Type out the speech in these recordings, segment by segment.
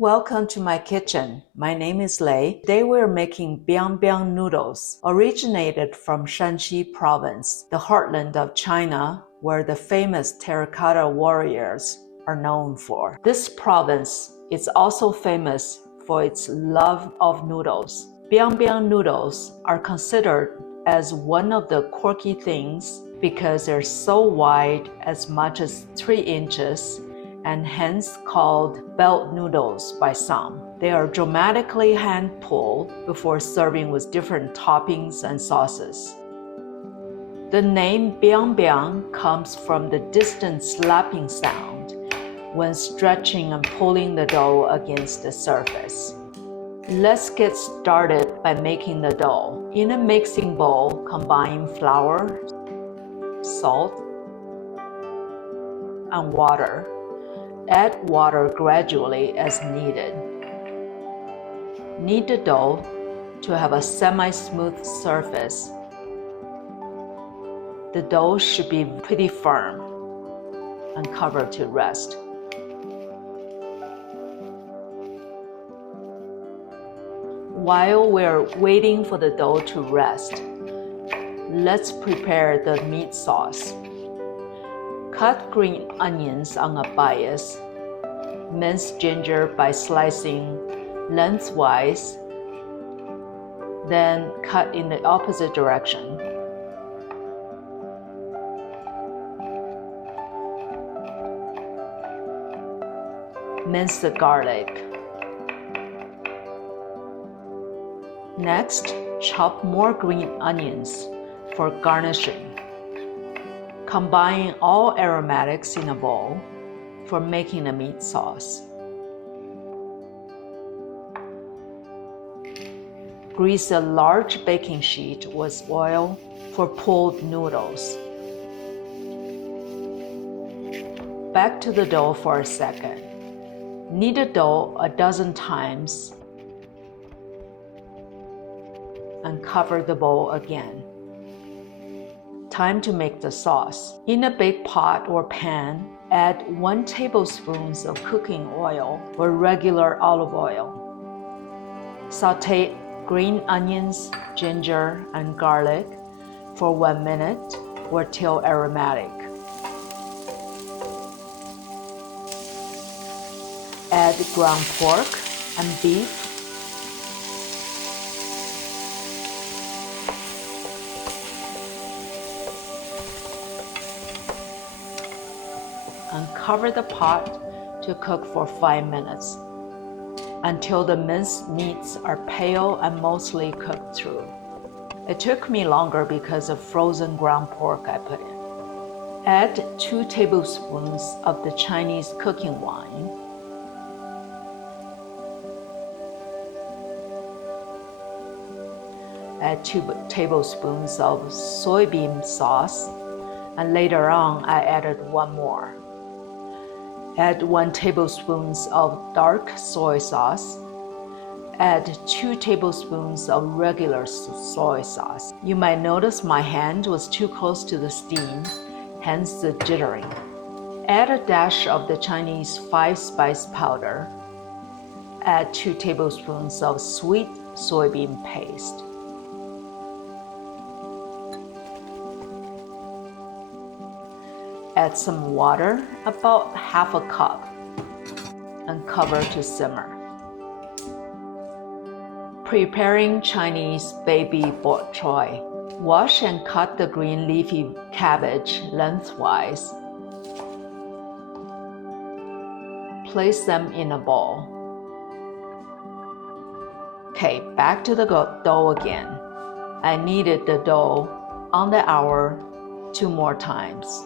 Welcome to my kitchen. My name is Lei. Today we're making Biang Biang noodles, originated from Shanxi province, the heartland of China, where the famous terracotta warriors are known for. This province is also famous for its love of noodles. Biang Biang noodles are considered as one of the quirky things because they're so wide, as much as 3 inches, and hence called belt noodles by some. They are dramatically hand-pulled before serving with different toppings and sauces. The name Biang Biang comes from the distant slapping sound when stretching and pulling the dough against the surface. Let's get started by making the dough. In a mixing bowl, combine flour, salt, and water. Add water gradually as needed. Knead the dough to have a semi-smooth surface. The dough should be pretty firm and covered to rest. While we're waiting for the dough to rest, let's prepare the meat sauce. Cut green onions on a bias. Mince ginger by slicing lengthwise, then cut in the opposite direction. Mince the garlic. Next, chop more green onions for garnishing. Combine all aromatics in a bowl for making a meat sauce. Grease a large baking sheet with oil for pulled noodles. Back to the dough for a second. Knead the dough a dozen times and cover the bowl again. Time to make the sauce. In a big pot or pan, add 1 tablespoon of cooking oil or regular olive oil. Sauté green onions, ginger, and garlic for 1 minute or till aromatic. Add ground pork and beef. And cover the pot to cook for 5 minutes until the minced meats are pale and mostly cooked through. It took me longer because of frozen ground pork I put in. Add 2 tablespoons of the Chinese cooking wine. Add 2 tablespoons of soybean sauce, and later on I added 1 more. Add 1 tablespoon of dark soy sauce. Add 2 tablespoons of regular soy sauce. You might notice my hand was too close to the steam, hence the jittering. Add a dash of the Chinese 5-spice powder. Add 2 tablespoons of sweet soybean paste. Add some water, about half a cup, and cover to simmer. Preparing Chinese baby bok choy. Wash and cut the green leafy cabbage lengthwise. Place them in a bowl. Okay, back to the dough again. I kneaded the dough on the hour 2 more times.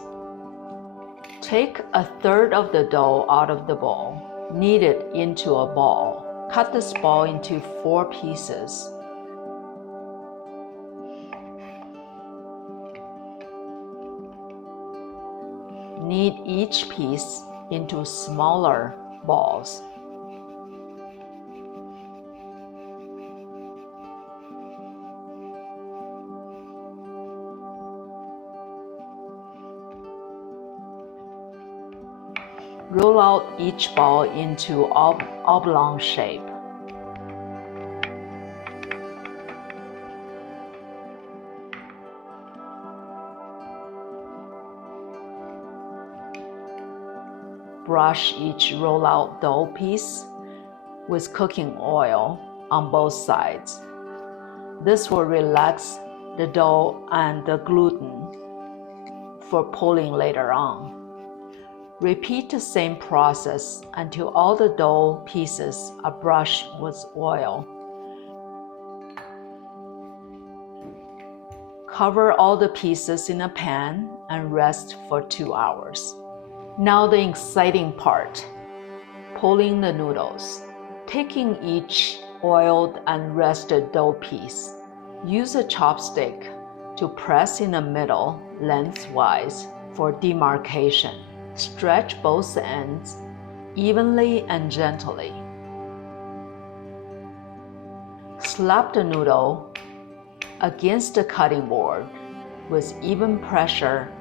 Take a third of the dough out of the bowl. Knead it into a ball. Cut this ball into 4 pieces. Knead each piece into smaller balls. Roll out each ball into oblong shape. Brush each roll-out dough piece with cooking oil on both sides. This will relax the dough and the gluten for pulling later on. Repeat the same process until all the dough pieces are brushed with oil. Cover all the pieces in a pan and rest for 2 hours. Now the exciting part, pulling the noodles. Taking each oiled and rested dough piece, use a chopstick to press in the middle lengthwise for demarcation. Stretch both ends evenly and gently. Slap the noodle against the cutting board with even pressure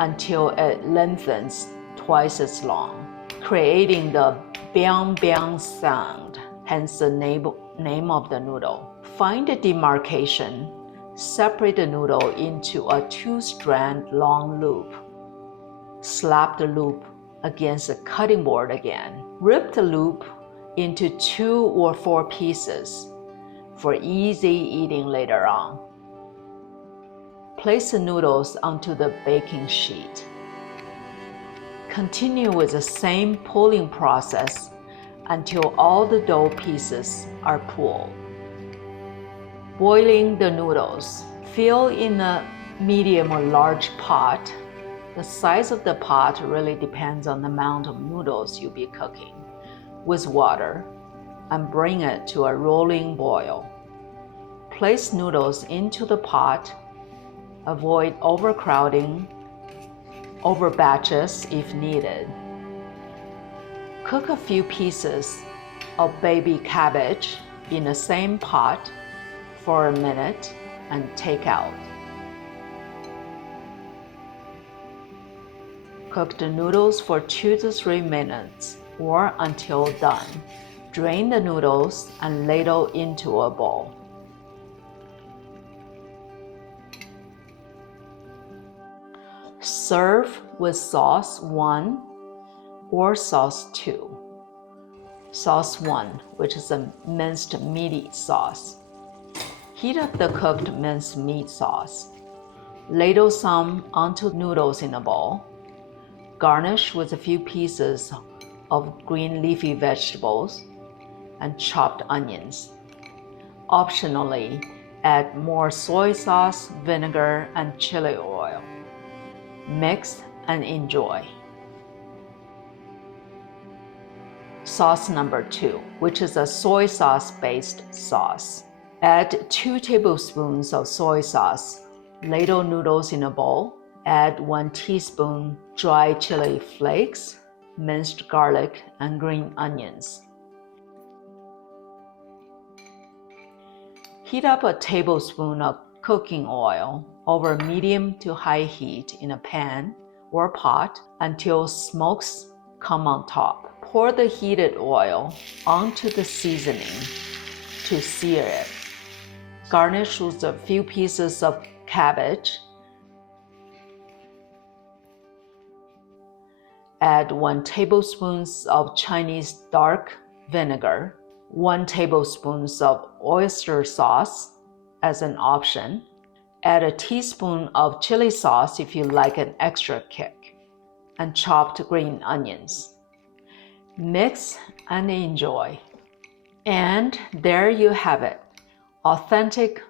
until it lengthens twice as long, creating the Biang Biang sound, hence the name of the noodle. Find the demarcation, separate the noodle into a 2-strand long loop. Slap the loop against the cutting board again. Rip the loop into 2 or 4 pieces for easy eating later on. Place the noodles onto the baking sheet. Continue with the same pulling process until all the dough pieces are pulled. Boiling the noodles. Fill in a medium or large pot. The size of the pot really depends on the amount of noodles you'll be cooking, with water, and bring it to a rolling boil. Place noodles into the pot. Avoid overcrowding over batches if needed. Cook a few pieces of baby cabbage in the same pot for a minute and take out. Cook the noodles for 2 to 3 minutes or until done. Drain the noodles and ladle into a bowl. Serve with sauce 1 or sauce 2. Sauce 1, which is a minced meat sauce. Heat up the cooked minced meat sauce. Ladle some onto noodles in a bowl. Garnish with a few pieces of green leafy vegetables and chopped onions. Optionally, add more soy sauce, vinegar, and chili oil. Mix and enjoy. Sauce number 2, which is a soy sauce-based sauce. Add 2 tablespoons of soy sauce. Ladle noodles in a bowl. Add 1 teaspoon dry chili flakes, minced garlic, and green onions. Heat up a tablespoon of cooking oil over medium to high heat in a pan or pot until smokes come on top. Pour the heated oil onto the seasoning to sear it. Garnish with a few pieces of cabbage. Add 1 tablespoon of Chinese dark vinegar, 1 tablespoon of oyster sauce as an option. Add a teaspoon of chili sauce if you like an extra kick, and chopped green onions. Mix and enjoy. And there you have it, authentic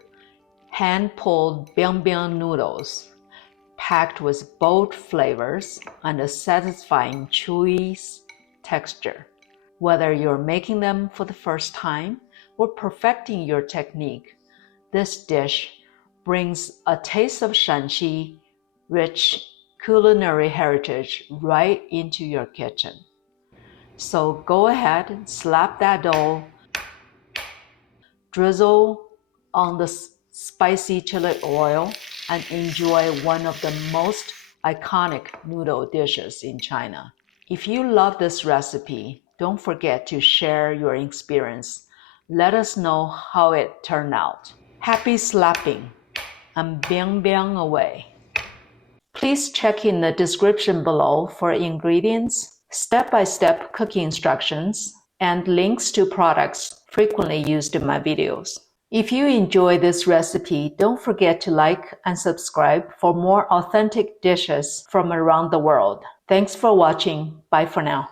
hand-pulled Biang Biang noodles, packed with bold flavors and a satisfying chewy texture. Whether you're making them for the first time or perfecting your technique, this dish brings a taste of Shanxi rich culinary heritage right into your kitchen. So go ahead and slap that dough, drizzle on the spicy chili oil, and enjoy one of the most iconic noodle dishes in China. If you love this recipe, don't forget to share your experience. Let us know how it turned out. Happy slapping and biang biang away. Please check in the description below for ingredients, step-by-step cooking instructions, and links to products frequently used in my videos. If you enjoy this recipe, don't forget to like and subscribe for more authentic dishes from around the world. Thanks for watching. Bye for now.